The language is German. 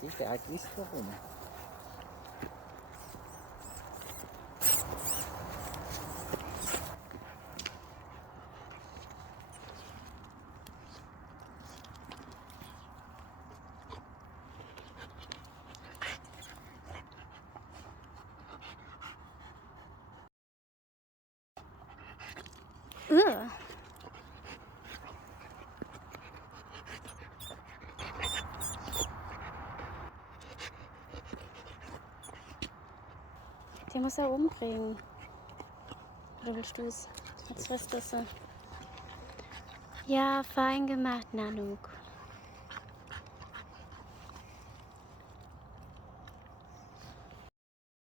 Siehst du, er gewusst warum. Den muss er umbringen. Oder willst du es? Als Restösse. Ja, fein gemacht, Nanook.